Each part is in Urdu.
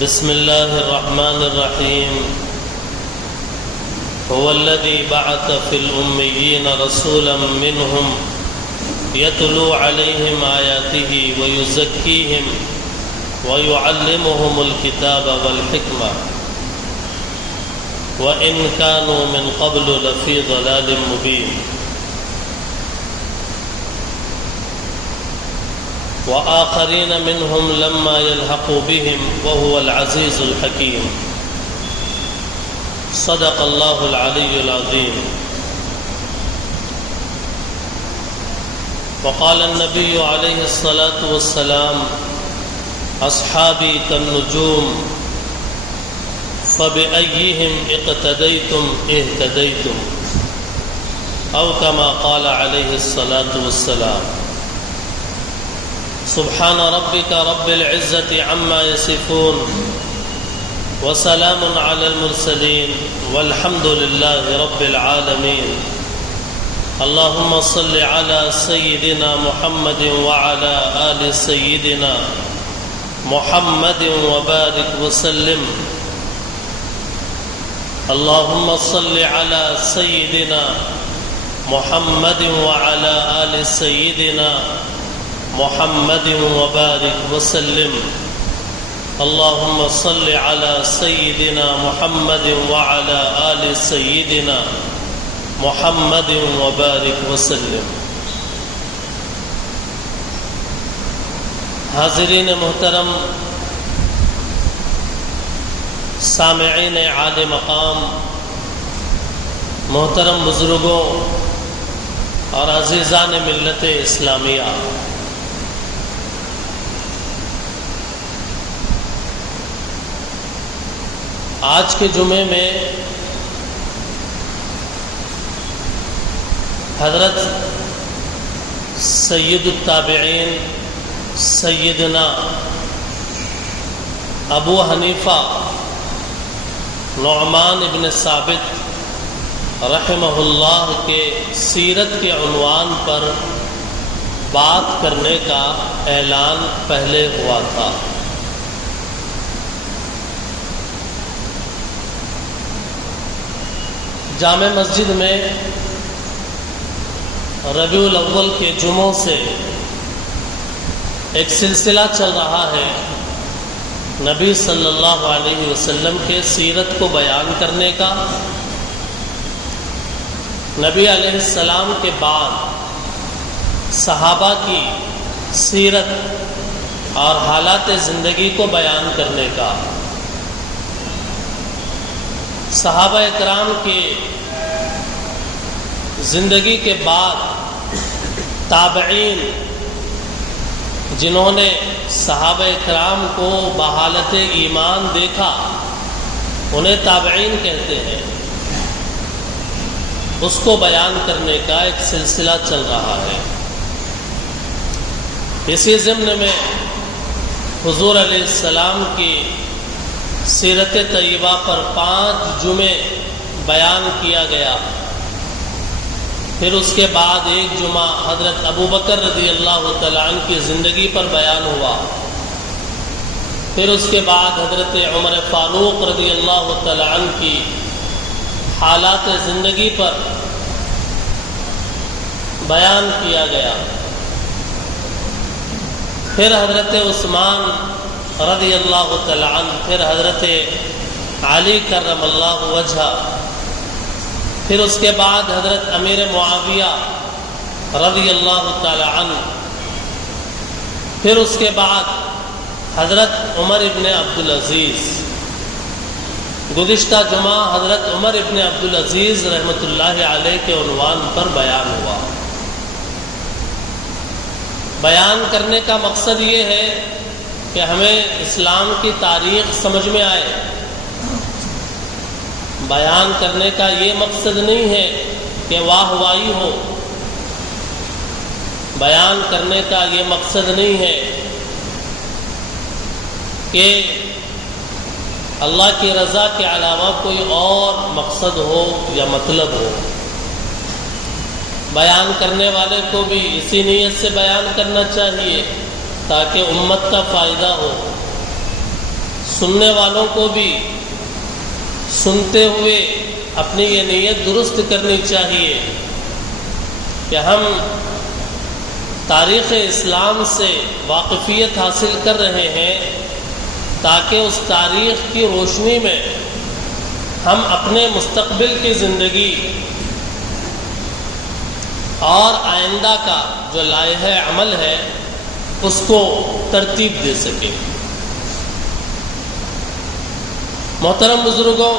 بسم الله الرحمن الرحيم. هو الذي بعث في الأميين رسولا منهم يتلو عليهم آياته ويزكيهم ويعلمهم الكتاب والحكمة وإن كانوا من قبل لفي ضلال مبين. وآخرين منهم لما يلحقوا بهم وهو العزيز الحكيم. صدق الله العلي العظيم. وقال النبي عليه الصلاة والسلام: أصحابي كالنجوم فبأيهم اقتديتم اهتديتم، أو كما قال عليه الصلاة والسلام. سبحان ربك رب العزة عما يصفون وسلام على المرسلين والحمد لله رب العالمين. اللهم صل على سيدنا محمد وعلى آل سيدنا محمد وبارك وسلم. اللهم صل على سيدنا محمد وعلى آل سيدنا محمد وبارك وسلم. اللهم صل على سيدنا محمد وعلى آل سيدنا محمد وبارك وسلم. حاضرین محترم، سامعین عالی مقام، محترم بزرگوں اور عزیزان ملت اسلامیہ، آج کے جمعے میں حضرت سید التابعین سیدنا ابو حنیفہ نعمان ابن ثابت رحمہ اللہ کے سیرت کے عنوان پر بات کرنے کا اعلان پہلے ہوا تھا. جامع مسجد میں ربیع الاول کے جمعوں سے ایک سلسلہ چل رہا ہے نبی صلی اللہ علیہ وسلم کے سیرت کو بیان کرنے کا. نبی علیہ السلام کے بعد صحابہ کی سیرت اور حالات زندگی کو بیان کرنے کا. صحابہ اکرام کی زندگی کے بعد تابعین، جنہوں نے صحابہ اکرام کو بحالت ایمان دیکھا، انہیں تابعین کہتے ہیں، اس کو بیان کرنے کا ایک سلسلہ چل رہا ہے. اسی ضمن میں حضور علیہ السلام کی سیرت طیبہ پر 5 جمعے بیان کیا گیا. پھر اس کے بعد ایک جمعہ حضرت ابو بکر رضی اللہ تعالیٰ عنہ کی زندگی پر بیان ہوا. پھر اس کے بعد حضرت عمر فاروق رضی اللہ تعالیٰ عنہ کی حالات زندگی پر بیان کیا گیا. پھر حضرت عثمان رضی اللہ تعالیٰ عنہ، پھر حضرت علی کرم اللہ وجہہ، پھر اس کے بعد حضرت امیر معاویہ رضی اللہ تعالی عنہ، پھر اس کے بعد حضرت عمر ابن عبدالعزیز. گزشتہ جمعہ حضرت عمر ابن عبدالعزیز رحمۃ اللہ علیہ کے عنوان پر بیان ہوا. بیان کرنے کا مقصد یہ ہے کہ ہمیں اسلام کی تاریخ سمجھ میں آئے. بیان کرنے کا یہ مقصد نہیں ہے کہ واہ واہی ہو. بیان کرنے کا یہ مقصد نہیں ہے کہ اللہ کی رضا کے علاوہ کوئی اور مقصد ہو یا مطلب ہو. بیان کرنے والے کو بھی اسی نیت سے بیان کرنا چاہیے تاکہ امت کا فائدہ ہو. سننے والوں کو بھی سنتے ہوئے اپنی یہ نیت درست کرنی چاہیے کہ ہم تاریخ اسلام سے واقفیت حاصل کر رہے ہیں تاکہ اس تاریخ کی روشنی میں ہم اپنے مستقبل کی زندگی اور آئندہ کا جو لائحہ عمل ہے اس کو ترتیب دے سکیں۔ محترم بزرگوں،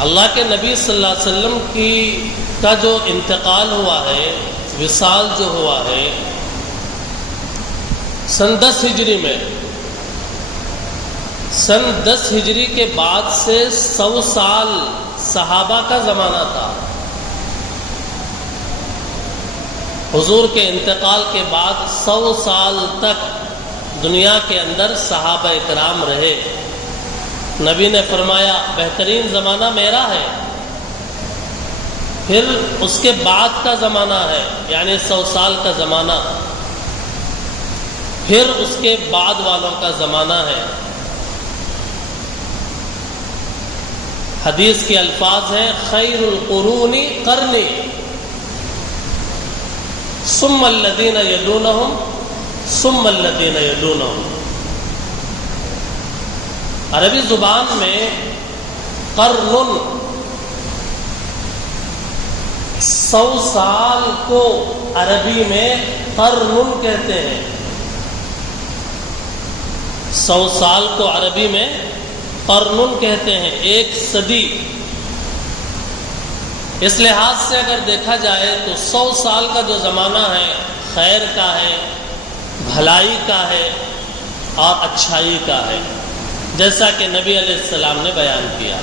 اللہ کے نبی صلی اللہ علیہ وسلم کا جو انتقال ہوا ہے، وصال جو ہوا ہے سن 10 ہجری میں، سن 10 ہجری کے بعد سے 100 سال صحابہ کا زمانہ تھا۔ حضور کے انتقال کے بعد 100 سال تک دنیا کے اندر صحابہ اکرام رہے۔ نبی نے فرمایا بہترین زمانہ میرا ہے، پھر اس کے بعد کا زمانہ ہے، یعنی 100 سال کا زمانہ، پھر اس کے بعد والوں کا زمانہ ہے۔ حدیث کے الفاظ ہیں خیر القرون قرنی ثم الذین یلونہم ثم الذین یلونہم۔ عربی زبان میں قرن 100 سال کو عربی میں قرن کہتے ہیں۔ 100 سال کو عربی میں قرن کہتے ہیں، ایک صدی۔ اس لحاظ سے اگر دیکھا جائے تو 100 سال کا جو زمانہ ہے خیر کا ہے، بھلائی کا ہے اور اچھائی کا ہے، جیسا کہ نبی علیہ السلام نے بیان کیا۔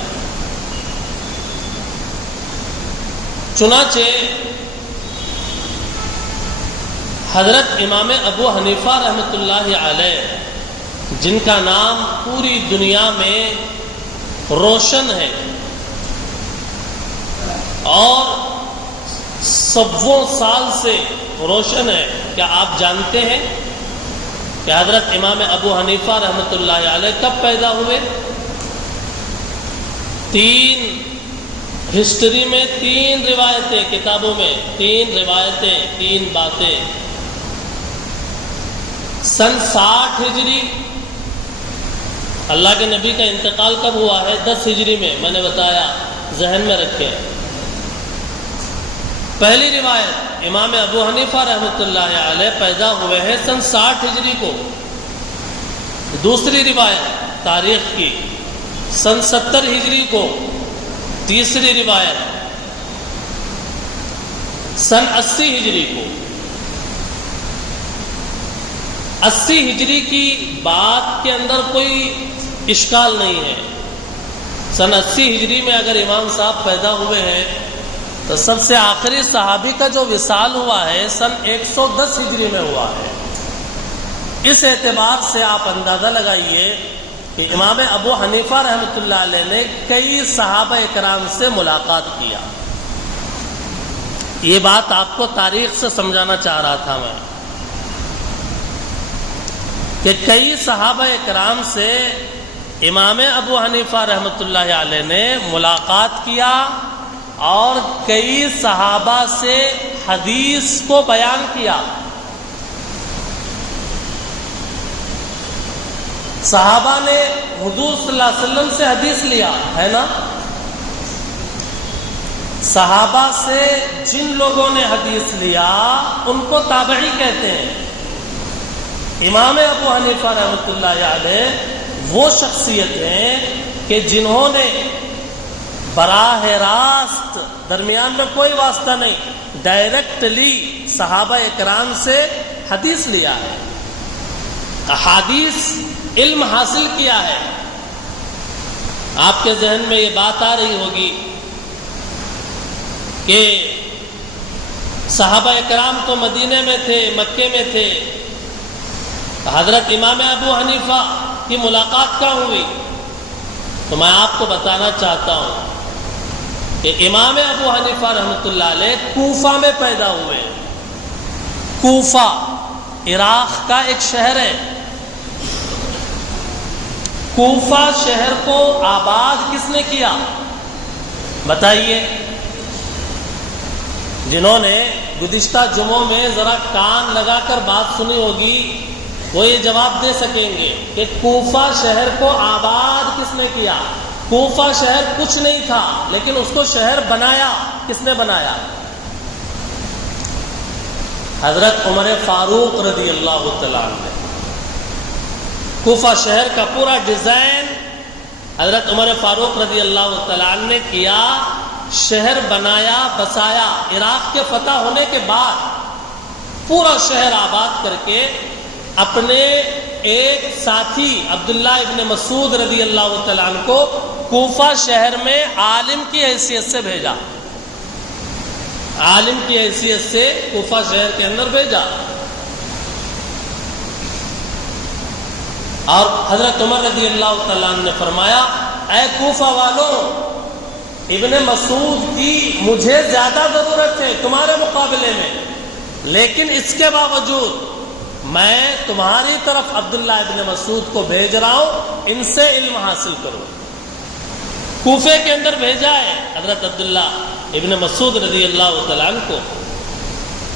چنانچہ حضرت امام ابو حنیفہ رحمۃ اللہ علیہ، جن کا نام پوری دنیا میں روشن ہے اور 100 سال سے روشن ہے، کیا آپ جانتے ہیں کہ حضرت امام ابو حنیفہ رحمۃ اللہ علیہ کب پیدا ہوئے؟ ہسٹری میں 3 روایتیں، کتابوں میں 3 روایتیں، 3 باتیں۔ سن 60 ہجری، اللہ کے نبی کا انتقال کب ہوا ہے؟ 10 ہجری میں، میں نے بتایا، ذہن میں رکھیں۔ پہلی روایت امام ابو حنیفہ رحمۃ اللہ علیہ پیدا ہوئے ہیں سن 60 ہجری کو۔ دوسری روایت تاریخ کی سن 70 ہجری کو۔ تیسری روایت سن 80 ہجری کو۔ 80 ہجری کی بات کے اندر کوئی اشکال نہیں ہے۔ سن 80 ہجری میں اگر امام صاحب پیدا ہوئے ہیں تو سب سے آخری صحابی کا جو وصال ہوا ہے سن 110 ہجری میں ہوا ہے۔ اس اعتبار سے آپ اندازہ لگائیے کہ امام ابو حنیفہ رحمۃ اللہ علیہ نے کئی صحابہ اکرام سے ملاقات کیا۔ یہ بات آپ کو تاریخ سے سمجھانا چاہ رہا تھا میں، کہ کئی صحابہ اکرام سے امام ابو حنیفہ رحمۃ اللہ علیہ نے ملاقات کیا اور کئی صحابہ سے حدیث کو بیان کیا۔ صحابہ نے حضور صلی اللہ علیہ وسلم سے حدیث لیا ہے نا؟ صحابہ سے جن لوگوں نے حدیث لیا ان کو تابعی کہتے ہیں۔ امام ابو حنیفہ رحمۃ اللہ علیہ وہ شخصیت ہیں کہ جنہوں نے براہ راست، درمیان میں کوئی واسطہ نہیں، ڈائریکٹلی صحابہ اکرام سے حدیث لیا ہے، احادیث علم حاصل کیا ہے۔ آپ کے ذہن میں یہ بات آ رہی ہوگی کہ صحابہ اکرام تو مدینے میں تھے، مکے میں تھے، حضرت امام ابو حنیفہ کی ملاقات کہاں ہوئی؟ تو میں آپ کو بتانا چاہتا ہوں کہ امام ابو حنیفہ رحمۃ اللہ علیہ کوفہ میں پیدا ہوئے۔ کوفہ عراق کا ایک شہر ہے۔ کوفہ شہر کو آباد کس نے کیا؟ بتائیے. جنہوں نے گزشتہ جمعوں میں ذرا کان لگا کر بات سنی ہوگی وہ یہ جواب دے سکیں گے کہ کوفہ شہر کو آباد کس نے کیا؟ کوفہ شہر کچھ نہیں تھا لیکن اس کو شہر بنایا کس نے بنایا؟ حضرت عمر فاروق رضی اللہ تعالیٰ عنہ. کوفہ شہر کا پورا ڈیزائن حضرت عمر فاروق رضی اللہ تعالیٰ عنہ نے کیا، شہر بنایا، بسایا. عراق کے فتح ہونے کے بعد پورا شہر آباد کر کے اپنے ایک ساتھی عبداللہ ابن مسعود رضی اللہ تعالیٰ عنہ کو کوفہ شہر میں عالم کی حیثیت سے بھیجا. عالم کی حیثیت سے کوفہ شہر کے اندر بھیجا. اور حضرت عمر رضی اللہ تعالیٰ عنہ نے فرمایا، اے کوفہ والوں، ابن مسعود کی مجھے زیادہ ضرورت ہے تمہارے مقابلے میں، لیکن اس کے باوجود میں تمہاری طرف عبداللہ ابن مسعود کو بھیج رہا ہوں، ان سے علم حاصل کرو. کوفے کے اندر بھیجا ہے حضرت عبداللہ ابن مسعود رضی اللہ تعالیٰ عنہ کو.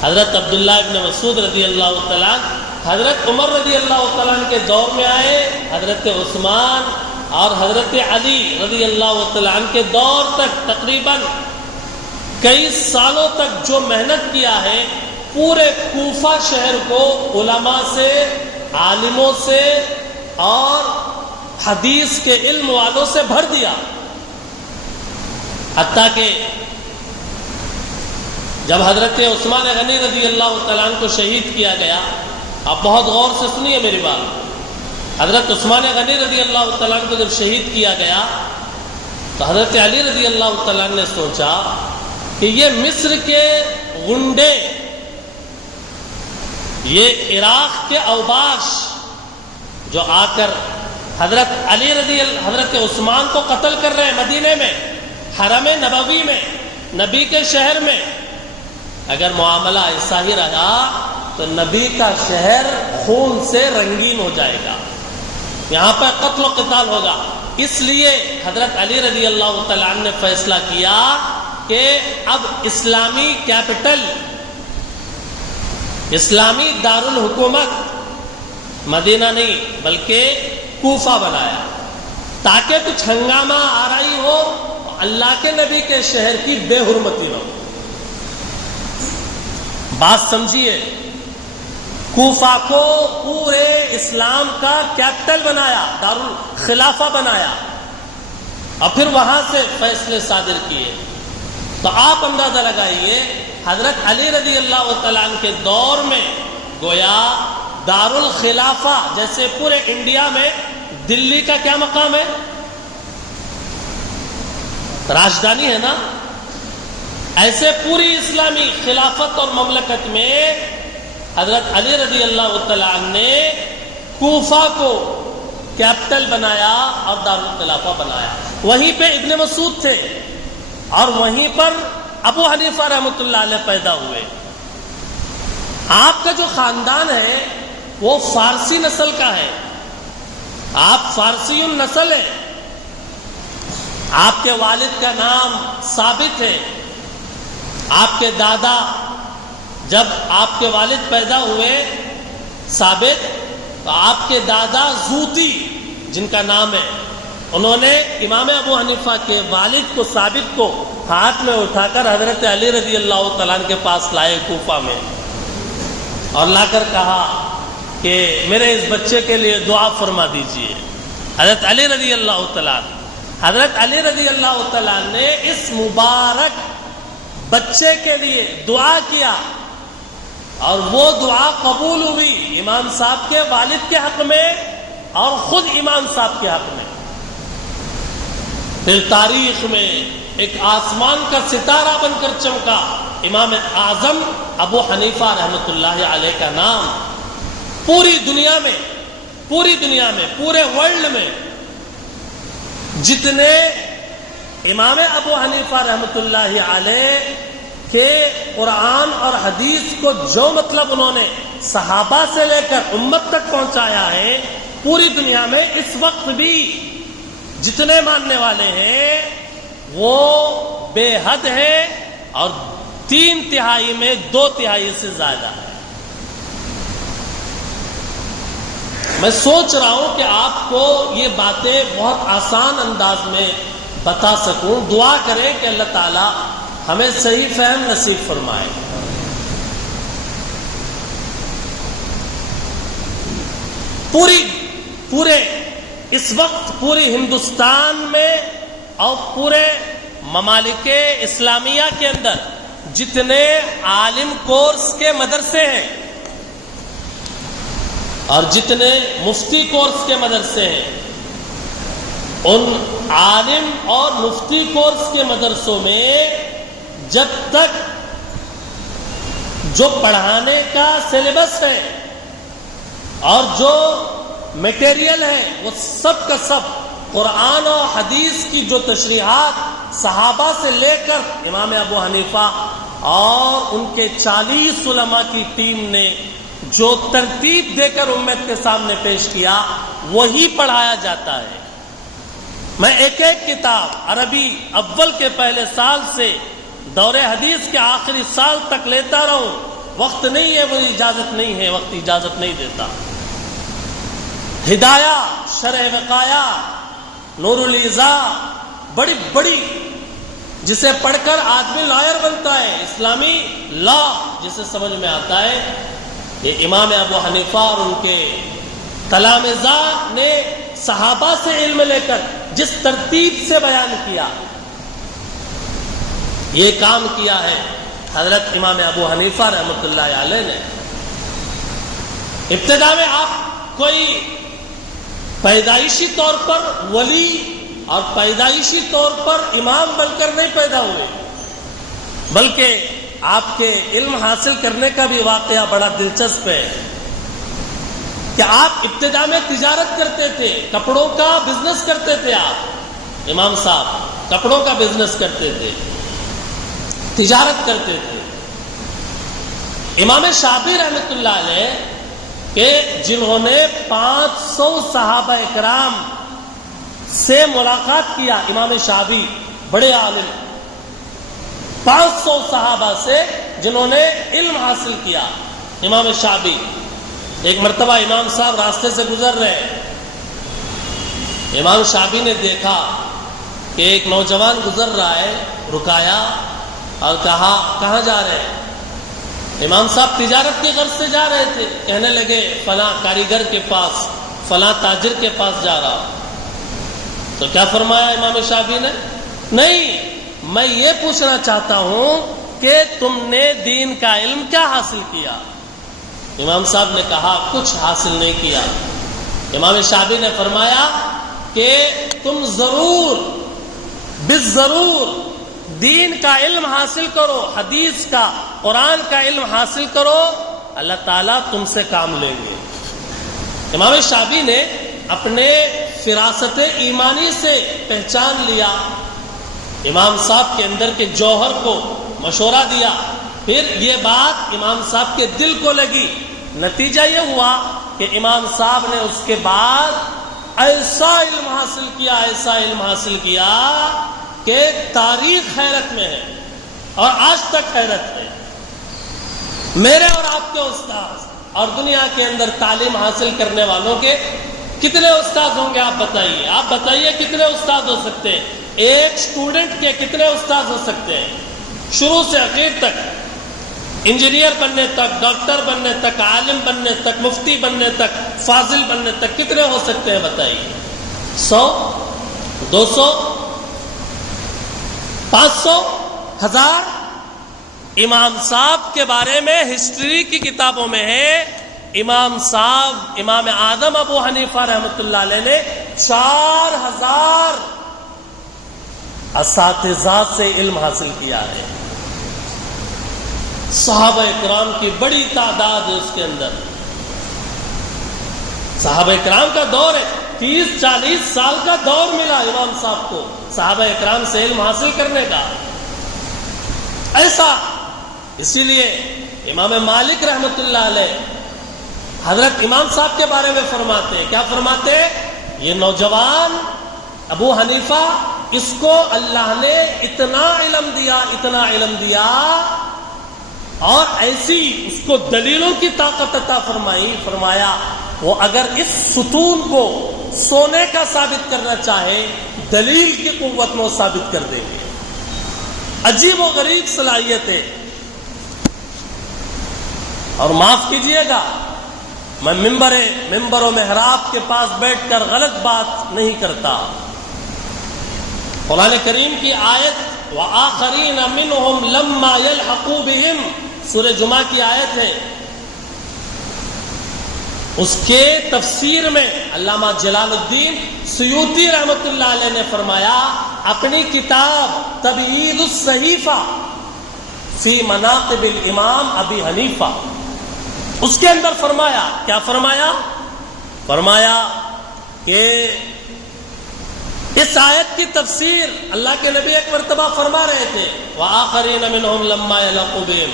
حضرت عبداللہ ابن مسعود رضی اللہ تعالیٰ عنہ حضرت عمر رضی اللہ تعالیٰ عنہ کے دور میں آئے، حضرت عثمان اور حضرت علی رضی اللہ تعالیٰ عنہ کے دور تک تقریباً کئی سالوں تک جو محنت کیا ہے، پورے کوفہ شہر کو علماء سے، عالموں سے اور حدیث کے علم والوں سے بھر دیا. حتیٰ کہ جب حضرت عثمان غنی رضی اللہ تعالیٰ عنہ کو شہید کیا گیا، آپ بہت غور سے سنیے میری بات، حضرت عثمان غنی رضی اللہ تعالیٰ عنہ کو جب شہید کیا گیا تو حضرت علی رضی اللہ تعالیٰ عنہ نے سوچا کہ یہ مصر کے غنڈے، یہ عراق کے اوباش جو آ کر حضرت عثمان کو قتل کر رہے ہیں مدینے میں، حرم نبوی میں، نبی کے شہر میں، اگر معاملہ ایسا ہی رہا تو نبی کا شہر خون سے رنگین ہو جائے گا، یہاں پر قتل و قتال ہوگا. اس لیے حضرت علی رضی اللہ تعالیٰ عنہ نے فیصلہ کیا کہ اب اسلامی کیپٹل، اسلامی دارالحکومت مدینہ نہیں بلکہ کوفہ بنایا تاکہ کچھ ہنگامہ آرائی ہو، اللہ کے نبی کے شہر کی بے حرمتی نہ ہو. بات سمجھیے، کوفہ کو پورے اسلام کا کیپٹل بنایا، دارالخلافہ بنایا، اور پھر وہاں سے فیصلے صادر کیے. تو آپ اندازہ لگائیے، حضرت علی رضی اللہ تعالیٰ عنہ کے دور میں گویا دارالخلافہ، جیسے پورے انڈیا میں دلی کا کیا مقام ہے؟ راجدھانی ہے نا. ایسے پوری اسلامی خلافت اور مملکت میں حضرت علی رضی اللہ تعالیٰ عنہ نے کوفہ کو کیپٹل بنایا اور دارالخلافہ بنایا. وہیں پہ ابن مسعود تھے اور وہیں پر ابو حنیفہ رحمۃ اللہ علیہ پیدا ہوئے. آپ کا جو خاندان ہے وہ فارسی نسل کا ہے، آپ فارسی النسل ہے. آپ کے والد کا نام ثابت ہے. آپ کے دادا، جب آپ کے والد پیدا ہوئے ثابت، تو آپ کے دادا زوتی جن کا نام ہے، انہوں نے امام ابو حنیفہ کے والد کو، ثابت کو ہاتھ میں اٹھا کر حضرت علی رضی اللہ تعالیٰ عنہ کے پاس لائے کوفہ میں، اور لا کر کہا کہ میرے اس بچے کے لیے دعا فرما دیجئے. حضرت علی رضی اللہ تعالیٰ عنہ، حضرت علی رضی اللہ تعالیٰ نے اس مبارک بچے کے لیے دعا کیا اور وہ دعا قبول ہوئی امام صاحب کے والد کے حق میں اور خود امام صاحب کے حق میں. پھر تاریخ میں ایک آسمان کا ستارہ بن کر چمکا امام اعظم ابو حنیفہ رحمۃ اللہ علیہ کا نام. پوری دنیا میں، پورے ورلڈ میں جتنے امام ابو حنیفہ رحمۃ اللہ علیہ کے قرآن اور حدیث کو جو مطلب انہوں نے صحابہ سے لے کر امت تک پہنچایا ہے، پوری دنیا میں اس وقت بھی جتنے ماننے والے ہیں وہ بے حد ہے، اور 3/3 میں 2/3 سے زیادہ ہے۔ میں سوچ رہا ہوں کہ آپ کو یہ باتیں بہت آسان انداز میں بتا سکوں۔ دعا کریں کہ اللہ تعالی ہمیں صحیح فہم نصیب فرمائے۔ پورے اس وقت پورے ہندوستان میں اور پورے ممالک اسلامیہ کے اندر جتنے عالم کورس کے مدرسے ہیں اور جتنے مفتی کورس کے مدرسے ہیں، ان عالم اور مفتی کورس کے مدرسوں میں جب تک جو پڑھانے کا سلیبس ہے اور جو میٹیریل ہے وہ سب کا سب قرآن و حدیث کی جو تشریحات صحابہ سے لے کر امام ابو حنیفہ اور ان کے 40 علماء کی ٹیم نے جو ترتیب دے کر امت کے سامنے پیش کیا وہی پڑھایا جاتا ہے۔ میں ایک کتاب عربی اول کے پہلے سال سے دور حدیث کے آخری سال تک لیتا رہوں، وقت نہیں ہے، وہ اجازت نہیں ہے، وقت اجازت نہیں دیتا۔ ہدایہ، شرح وقایہ، نور الایضاح، بڑی جسے پڑھ کر آدمی لائر بنتا ہے، اسلامی لا جسے سمجھ میں آتا ہے، یہ امام ابو حنیفہ اور ان کے تلامذہ نے صحابہ سے علم لے کر جس ترتیب سے بیان کیا، یہ کام کیا ہے حضرت امام ابو حنیفہ رحمۃ اللہ علیہ نے۔ ابتدا میں آپ کوئی پیدائشی طور پر ولی اور پیدائشی طور پر امام بن کر نہیں پیدا ہوئے، بلکہ آپ کے علم حاصل کرنے کا بھی واقعہ بڑا دلچسپ ہے کہ آپ ابتدا میں تجارت کرتے تھے، کپڑوں کا بزنس کرتے تھے۔ آپ امام صاحب کپڑوں کا بزنس کرتے تھے، تجارت کرتے تھے۔ امام شافعی رحمۃ اللہ علیہ کہ جنہوں نے 500 صحابہ اکرام سے ملاقات کیا، امام شافعی بڑے عالم، 500 صحابہ سے جنہوں نے علم حاصل کیا، امام شافعی ایک مرتبہ امام صاحب راستے سے گزر رہے، امام شافعی نے دیکھا کہ ایک نوجوان گزر رہا ہے، رکایا اور کہا کہاں جا رہے ہیں؟ امام صاحب تجارت کی غرض سے جا رہے تھے، کہنے لگے فلاں کاریگر کے پاس، فلاں تاجر کے پاس جا رہا۔ تو کیا فرمایا امام شافعی نے؟ نہیں، میں یہ پوچھنا چاہتا ہوں کہ تم نے دین کا علم کیا حاصل کیا؟ امام صاحب نے کہا کچھ حاصل نہیں کیا۔ امام شافعی نے فرمایا کہ تم ضرور بالضرور دین کا علم حاصل کرو، حدیث کا، قرآن کا علم حاصل کرو، اللہ تعالیٰ تم سے کام لیں گے۔ امام شافعی نے اپنے فراست ایمانی سے پہچان لیا، امام صاحب کے اندر کے جوہر کو مشورہ دیا، پھر یہ بات امام صاحب کے دل کو لگی، نتیجہ یہ ہوا کہ امام صاحب نے اس کے بعد ایسا علم حاصل کیا کہ تاریخ حیرت میں ہے اور آج تک حیرت ہے۔ میرے اور آپ کے استاد اور دنیا کے اندر تعلیم حاصل کرنے والوں کے کتنے استاد ہوں گے؟ آپ بتائیے کتنے استاد ہو سکتے ہیں؟ ایک سٹوڈنٹ کے کتنے استاد ہو سکتے ہیں؟ شروع سے اخیر تک، انجینئر بننے تک، ڈاکٹر بننے تک، عالم بننے تک، مفتی بننے تک، فاضل بننے تک کتنے ہو سکتے ہیں؟ بتائیے۔ 100، 200، 500، 1000؟ امام صاحب کے بارے میں ہسٹری کی کتابوں میں ہے، امام صاحب، امام اعظم ابو حنیفہ رحمۃ اللہ علیہ نے 4000 اساتذہ سے علم حاصل کیا ہے۔ صحابہ اکرام کی بڑی تعداد ہے اس کے اندر، صحابہ اکرام کا دور ہے، 30-40 سال کا دور ملا امام صاحب کو صحابہ اکرام سے علم حاصل کرنے کا۔ ایسا اسی لیے امام مالک رحمۃ اللہ علیہ حضرت امام صاحب کے بارے میں فرماتے، کیا فرماتے؟ یہ نوجوان ابو حنیفہ، اس کو اللہ نے اتنا علم دیا اور ایسی اس کو دلیلوں کی طاقت عطا فرمائی، فرمایا وہ اگر اس ستون کو سونے کا ثابت کرنا چاہے دلیل کی قوت میں وہ ثابت کر دیں گے۔ عجیب و غریب صلاحیت ہے۔ اور معاف کیجئے گا، میں ممبر و محراب کے پاس بیٹھ کر غلط بات نہیں کرتا۔ قرآن کریم کی آیت وَآخَرِينَ مِنْهُمْ لَمَّا يَلْحَقُوا بِهِمْ، سورہ جمعہ کی آیت ہے، اس کے تفسیر میں علامہ جلال الدین سیوطی رحمۃ اللہ علیہ نے فرمایا اپنی کتاب تبیین الصحیفہ فی مناقب الامام ابی حنیفہ، اس کے اندر فرمایا، کیا فرمایا؟ فرمایا کہ اس آیت کی تفسیر اللہ کے نبی ایک مرتبہ فرما رہے تھے وآخرین منہم لما یلحقوا بہم،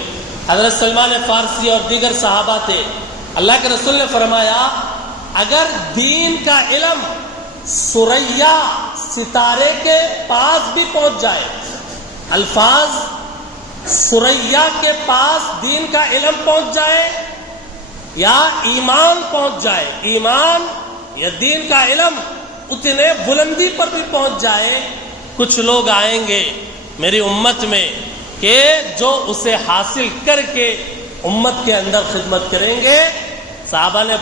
حضرت سلمان فارسی اور دیگر صحابہ تھے، اللہ کے رسول نے فرمایا اگر دین کا علم ثریا ستارے کے پاس بھی پہنچ جائے، الفاظ ثریا کے پاس دین کا علم پہنچ جائے یا ایمان پہنچ جائے، ایمان یا دین کا علم اتنے بلندی پر بھی پہنچ جائے، کچھ لوگ آئیں گے میری امت میں کہ جو اسے حاصل کر کے امت کے اندر خدمت کریں گے۔ صحابہ نے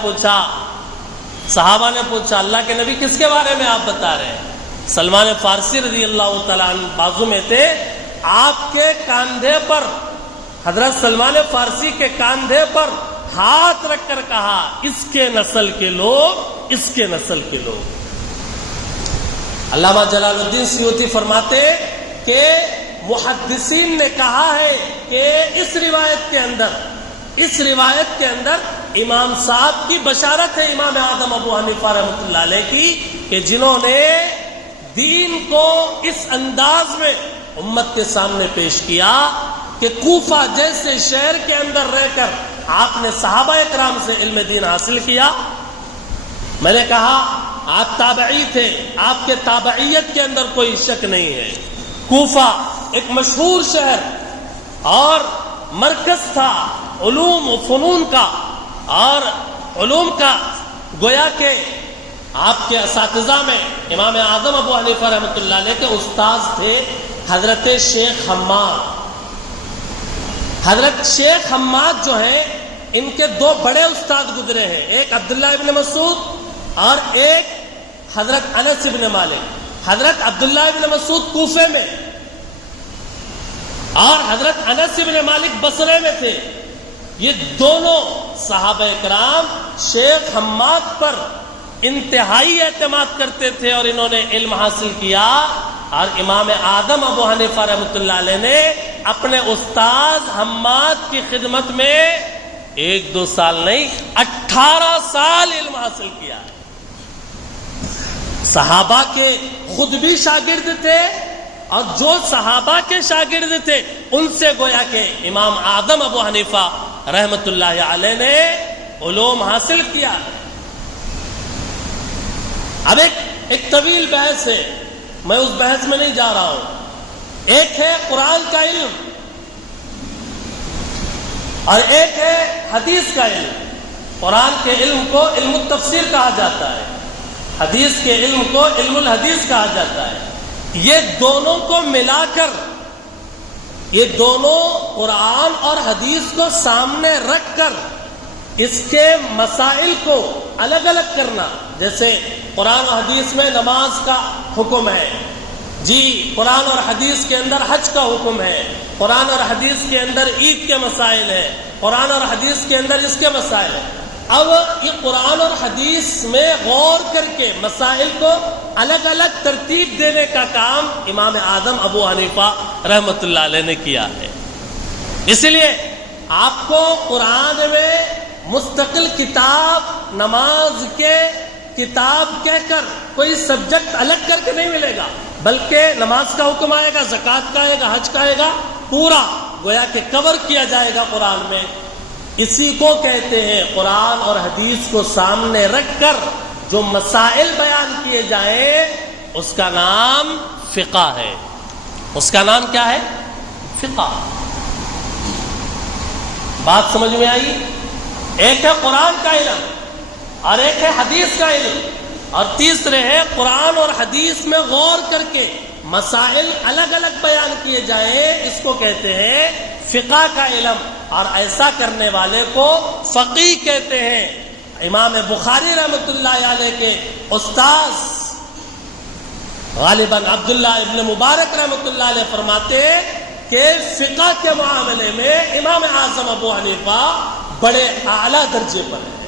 پوچھا اللہ کے نبی کس کے بارے میں آپ بتا رہے ہیں؟ سلمان فارسی رضی اللہ تعالیٰ عنہ بازو میں تھے، آپ کے کاندھے پر، حضرت سلمان فارسی کے کاندھے پر ہاتھ رکھ کر کہا اس کے نسل کے لوگ، اس کے نسل کے لوگ۔ علامہ جلال الدین سیوطی فرماتے کہ محدثین نے کہا ہے کہ اس روایت کے اندر امام صاحب کی بشارت ہے، امام اعظم ابو حنیفہ رحمۃ اللہ علیہ کی، کہ جنہوں نے دین کو اس انداز میں امت کے سامنے پیش کیا کہ کوفہ جیسے شہر کے اندر رہ کر آپ نے صحابہ اکرام سے علم دین حاصل کیا۔ میں نے کہا آپ تابعی تھے، آپ کے تابعیت کے اندر کوئی شک نہیں ہے۔ کوفہ ایک مشہور شہر اور مرکز تھا علوم و فنون کا، اور علوم کا گویا کہ آپ کے اساتذہ میں امام اعظم ابو حنیفہ رحمۃ اللہ علیہ کے استاذ تھے حضرت شیخ حماد۔ حضرت شیخ حماد جو ہیں ان کے دو بڑے استاد گزرے ہیں، ایک عبداللہ ابن مسعود اور ایک حضرت انس ابن مالک۔ حضرت عبداللہ ابن مسعود کوفے میں اور حضرت انس ابن مالک بصرے میں تھے۔ یہ دونوں صحابہ کرام شیخ حماد پر انتہائی اعتماد کرتے تھے اور انہوں نے علم حاصل کیا، اور امام اعظم ابو حنیفہ رحمۃ اللہ علیہ نے اپنے استاذ حماد کی خدمت میں 1-2 سال نہیں 18 سال علم حاصل کیا۔ صحابہ کے خود بھی شاگرد تھے اور جو صحابہ کے شاگرد تھے ان سے گویا کہ امام اعظم ابو حنیفہ رحمت اللہ علیہ نے علوم حاصل کیا۔ اب ایک طویل بحث ہے، میں اس بحث میں نہیں جا رہا ہوں۔ ایک ہے قرآن کا علم اور ایک ہے حدیث کا علم۔ قرآن کے علم کو علم التفسیر کہا جاتا ہے، حدیث کے علم کو علم الحدیث کہا جاتا ہے۔ یہ دونوں کو ملا کر، یہ دونوں قرآن اور حدیث کو سامنے رکھ کر اس کے مسائل کو الگ الگ کرنا، جیسے قرآن و حدیث میں نماز کا حکم ہے، جی قرآن اور حدیث کے اندر حج کا حکم ہے، قرآن اور حدیث کے اندر عید کے مسائل ہیں، قرآن اور حدیث کے اندر اس کے مسائل ہیں۔ اب یہ قرآن اور حدیث میں غور کر کے مسائل کو الگ الگ ترتیب دینے کا کام امام اعظم ابو حنیفہ رحمۃ اللہ علیہ نے کیا ہے۔ اس لیے آپ کو قرآن میں مستقل کتاب، نماز کے کتاب کہہ کر کوئی سبجیکٹ الگ کر کے نہیں ملے گا، بلکہ نماز کا حکم آئے گا، زکوٰۃ کا آئے گا، حج کا آئے گا، پورا گویا کہ کور کیا جائے گا قرآن میں۔ اسی کو کہتے ہیں قرآن اور حدیث کو سامنے رکھ کر جو مسائل بیان کیے جائیں اس کا نام فقہ ہے. اس کا نام کیا ہے؟ فقہ. بات سمجھ میں آئی؟ ایک ہے قرآن کا علم اور ایک ہے حدیث کا علم، اور تیسرے ہے قرآن اور حدیث میں غور کر کے مسائل الگ الگ بیان کیے جائیں، اس کو کہتے ہیں فقہ کا علم. اور ایسا کرنے والے کو فقیہ کہتے ہیں. امام بخاری رحمۃ اللہ علیہ کے استاذ غالباً عبداللہ ابن مبارک رحمۃ اللہ علیہ فرماتے کہ فقہ کے معاملے میں امام اعظم ابو حنیفہ بڑے اعلیٰ درجے پر ہیں.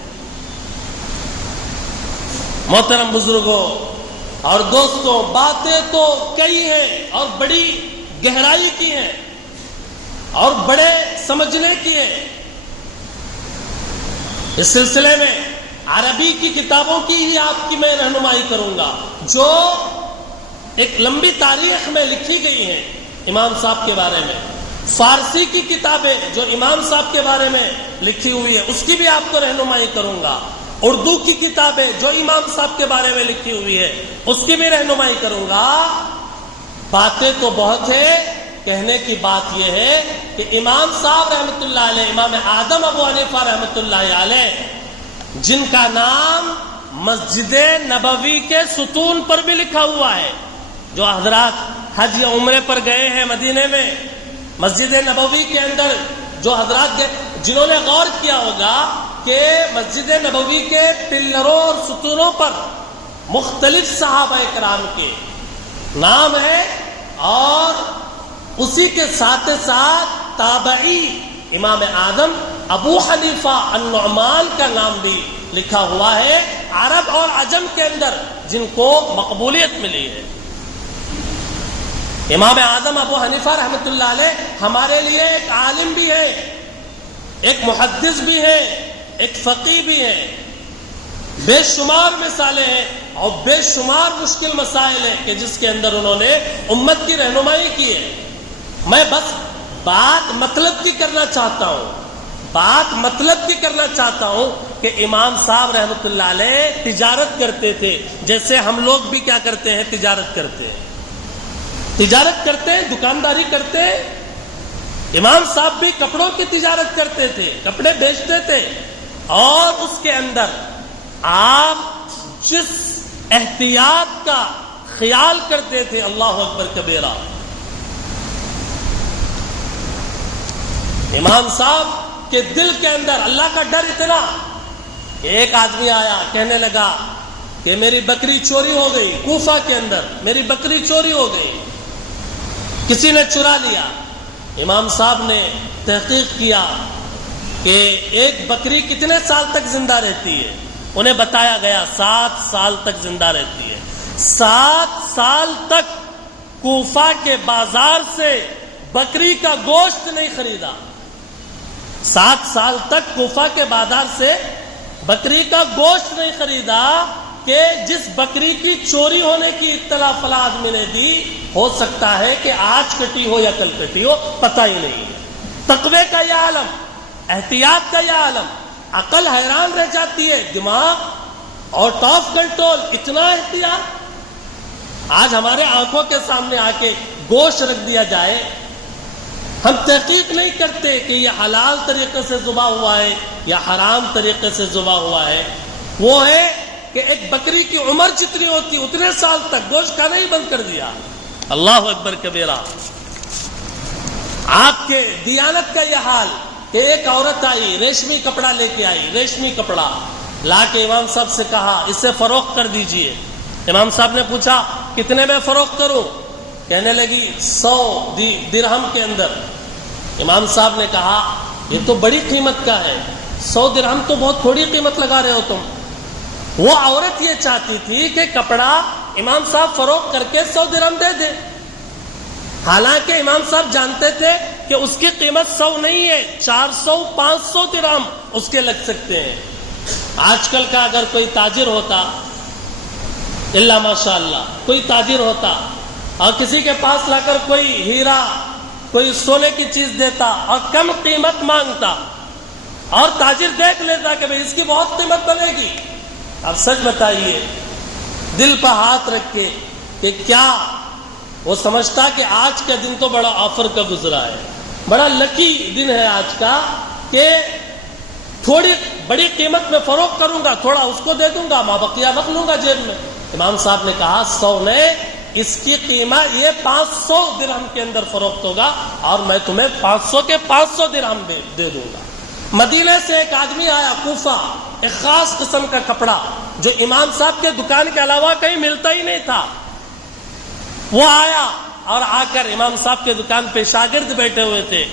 محترم بزرگوں اور دوستوں، باتیں تو کئی ہیں اور بڑی گہرائی کی ہیں اور بڑے سمجھنے کی ہیں. اس سلسلے میں عربی کی کتابوں کی ہی آپ کی میں رہنمائی کروں گا جو ایک لمبی تاریخ میں لکھی گئی ہیں امام صاحب کے بارے میں. فارسی کی کتابیں جو امام صاحب کے بارے میں لکھی ہوئی ہے اس کی بھی آپ کو رہنمائی کروں گا. اردو کی کتابیں جو امام صاحب کے بارے میں لکھی ہوئی ہے اس کی بھی رہنمائی کروں گا. باتیں تو بہت ہے، کہنے کی بات یہ ہے کہ امام صاحب رحمۃ اللہ علیہ، امام اعظم ابو حنیفہ رحمۃ اللہ علیہ، جن کا نام مسجد نبوی کے ستون پر بھی لکھا ہوا ہے. جو حضرات حج یا عمرے پر گئے ہیں مدینے میں، مسجد نبوی کے اندر جو حضرات جنہوں نے غور کیا ہوگا کہ مسجد نبوی کے پلروں اور ستونوں پر مختلف صحابہ کرام کے نام ہے، اور اسی کے ساتھ ساتھ تابعی امام اعظم ابو حنیفہ النعمان کا نام بھی لکھا ہوا ہے، عرب اور عجم کے اندر جن کو مقبولیت ملی ہے. امام اعظم ابو حنیفہ رحمۃ اللہ علیہ ہمارے لیے ایک عالم بھی ہے، ایک محدث بھی ہے، ایک فقیہ بھی ہے. بے شمار مثالیں ہیں اور بے شمار مشکل مسائل ہیں کہ جس کے اندر انہوں نے امت کی رہنمائی کی ہے. میں بس بات مطلب کی کرنا چاہتا ہوں کہ امام صاحب رحمۃ اللہ علیہ تجارت کرتے تھے، جیسے ہم لوگ بھی کیا کرتے ہیں؟ تجارت کرتے ہیں، دکانداری کرتے ہیں. امام صاحب بھی کپڑوں کی تجارت کرتے تھے، کپڑے بیچتے تھے، اور اس کے اندر آپ جس احتیاط کا خیال کرتے تھے، اللہ اکبر کبیرہ. امام صاحب کے دل کے اندر اللہ کا ڈر اتنا کہ ایک آدمی آیا کہنے لگا کہ میری بکری چوری ہو گئی، کوفہ کے اندر میری بکری چوری ہو گئی، کسی نے چرا لیا. امام صاحب نے تحقیق کیا کہ ایک بکری کتنے سال تک زندہ رہتی ہے. انہیں بتایا گیا 7 سال تک زندہ رہتی ہے. 7 سال تک کوفہ کے بازار سے بکری کا گوشت نہیں خریدا. 7 سال تک کوفہ کے بازار سے بکری کا گوشت نہیں خریدا کہ جس بکری کی چوری ہونے کی اطلاع فلاں آدمی نے دی، ہو سکتا ہے کہ آج کٹی ہو یا کل کٹی ہو، پتہ ہی نہیں. تقوی کا یہ عالم، احتیاط کا یہ عالم، عقل حیران رہ جاتی ہے. دماغ آؤٹ آف کنٹرول، اتنا احتیاط. آج ہمارے آنکھوں کے سامنے آ کے گوشت رکھ دیا جائے، ہم تحقیق نہیں کرتے کہ یہ حلال طریقے سے ذبح ہوا ہے یا حرام طریقے سے ذبح ہوا ہے. وہ ہے کہ ایک بکری کی عمر جتنی ہوتی اتنے سال تک گوشت کھانا ہی بند کر دیا. اللہ اکبر کبیرہ. آپ کے دیانت کا یہ حال کہ ایک عورت آئی، ریشمی کپڑا لے کے آئی، ریشمی کپڑا لا کے امام صاحب سے کہا اسے فروخت کر دیجئے. امام صاحب نے پوچھا کتنے میں فروخت کروں؟ کہنے لگی 100 درہم کے اندر. امام صاحب نے کہا یہ تو بڑی قیمت کا ہے، 100 درہم تو بہت تھوڑی قیمت لگا رہے ہو تم. وہ عورت یہ چاہتی تھی کہ کپڑا امام صاحب فروخت کر کے 100 درہم دے دے، حالانکہ امام صاحب جانتے تھے کہ اس کی قیمت 100 نہیں ہے، 400-500 درہم اس کے لگ سکتے ہیں. آج کل کا اگر کوئی تاجر ہوتا، اللہ ماشاء اللہ کوئی تاجر ہوتا اور کسی کے پاس لا کر کوئی ہیرا، کوئی سونے کی چیز دیتا اور کم قیمت مانگتا، اور تاجر دیکھ لیتا کہ بھئی اس کی بہت قیمت بنے گی. اب سچ بتائیے دل پر ہاتھ رکھ کے کہ کیا وہ سمجھتا کہ آج کا دن تو بڑا آفر کا گزرا ہے, بڑا لکی دن ہے آج کا کہ تھوڑی بڑی قیمت میں فروخت کروں گا, تھوڑا اس کو دے دوں گا, مابقیہ رکھ لوں گا جیب میں. امام صاحب نے کہا 100 نے اس کی قیمت یہ 500 درہم کے اندر فروخت ہوگا اور میں تمہیں 500 کے 500 درہم دے دوں گا. مدینے سے ایک آدمی آیا کوفہ, ایک خاص قسم کا کپڑا جو امام صاحب کے دکان کے علاوہ کہیں ملتا ہی نہیں تھا. وہ آیا اور آ کر امام صاحب کے دکان پہ شاگرد بیٹھے ہوئے تھے,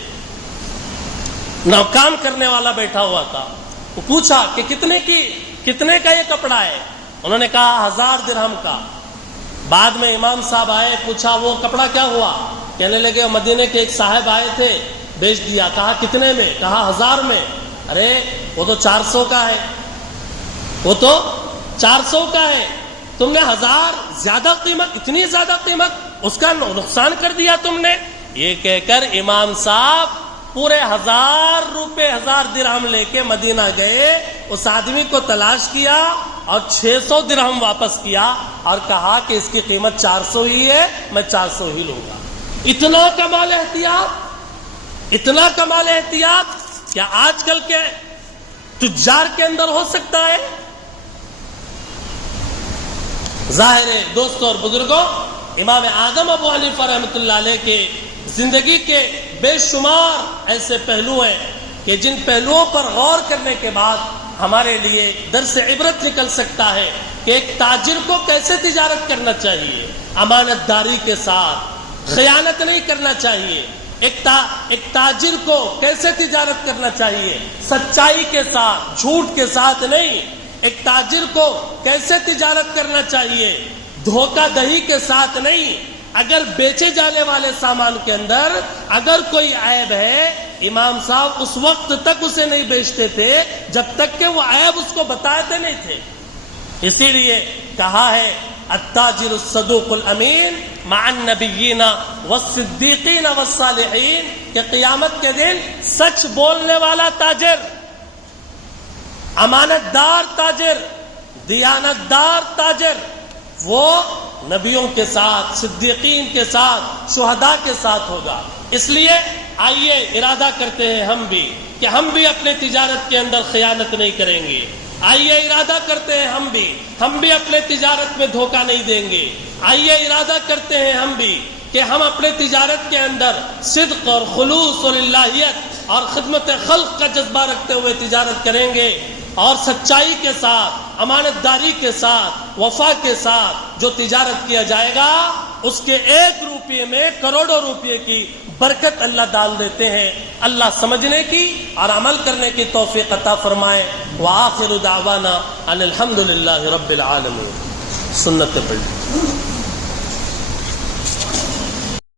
کام کرنے والا بیٹھا ہوا تھا. وہ پوچھا کہ کتنے کا یہ کپڑا ہے؟ انہوں نے کہا 1000 درہم کا. بعد میں امام صاحب آئے, پوچھا وہ کپڑا کیا ہوا؟ کہنے لگے مدینے کے ایک صاحب آئے تھے, بیچ دیا. کہا کتنے میں؟ کہا 1000 میں. ارے وہ تو 400 کا ہے, وہ تو 400 کا ہے, تم نے 1000 زیادہ قیمت, اتنی زیادہ قیمت, اس کا نقصان کر دیا تم نے. یہ کہہ کر امام صاحب پورے 1000 روپے 1000 درہم لے کے مدینہ گئے, اس آدمی کو تلاش کیا اور 600 درہم واپس کیا اور کہا کہ اس کی قیمت 400 ہی ہے, میں 400 ہی لوں گا. اتنا کمال احتیاط, اتنا کمال احتیاط کیا آج کل کے تجار کے اندر ہو سکتا ہے؟ ظاہر ہے دوستوں اور بزرگوں, امام اعظم ابو حنیفہ رحمۃ اللہ علیہ کے زندگی کے بے شمار ایسے پہلو ہیں کہ جن پہلوؤں پر غور کرنے کے بعد ہمارے لیے درس عبرت نکل سکتا ہے کہ ایک تاجر کو کیسے تجارت کرنا چاہیے, امانت داری کے ساتھ, خیانت نہیں کرنا چاہیے. ایک تاجر کو کیسے تجارت کرنا چاہیے, سچائی کے ساتھ, جھوٹ کے ساتھ نہیں. ایک تاجر کو کیسے تجارت کرنا چاہیے, دھوکہ دہی کے ساتھ نہیں. اگر بیچے جانے والے سامان کے اندر اگر کوئی عیب ہے, امام صاحب اس وقت تک اسے نہیں بیچتے تھے جب تک کہ وہ عیب اس کو بتاتے نہیں تھے. اسی لیے کہا ہے التاجر الصدوق الامین مع النبیین والصدیقین والصالحین, کہ قیامت کے دن سچ بولنے والا تاجر, امانت دار تاجر, دیانت دار تاجر, وہ نبیوں کے ساتھ, صدیقین کے ساتھ, شہداء کے ساتھ ہوگا. اس لیے آئیے ارادہ کرتے ہیں ہم بھی کہ ہم بھی اپنے تجارت کے اندر خیانت نہیں کریں گے. آئیے ارادہ کرتے ہیں ہم بھی اپنے تجارت میں دھوکہ نہیں دیں گے. آئیے ارادہ کرتے ہیں ہم بھی کہ ہم اپنے تجارت کے اندر صدق اور خلوص اور الہیت اور خدمت خلق کا جذبہ رکھتے ہوئے تجارت کریں گے, اور سچائی کے ساتھ, امانت داری کے ساتھ, وفا کے ساتھ جو تجارت کیا جائے گا اس کے 1 روپے میں کروڑوں روپے کی برکت اللہ ڈال دیتے ہیں. اللہ سمجھنے کی اور عمل کرنے کی توفیق عطا فرمائے. وآخر دعوانا ان الحمد للہ رب العالمین. سنت پڑھ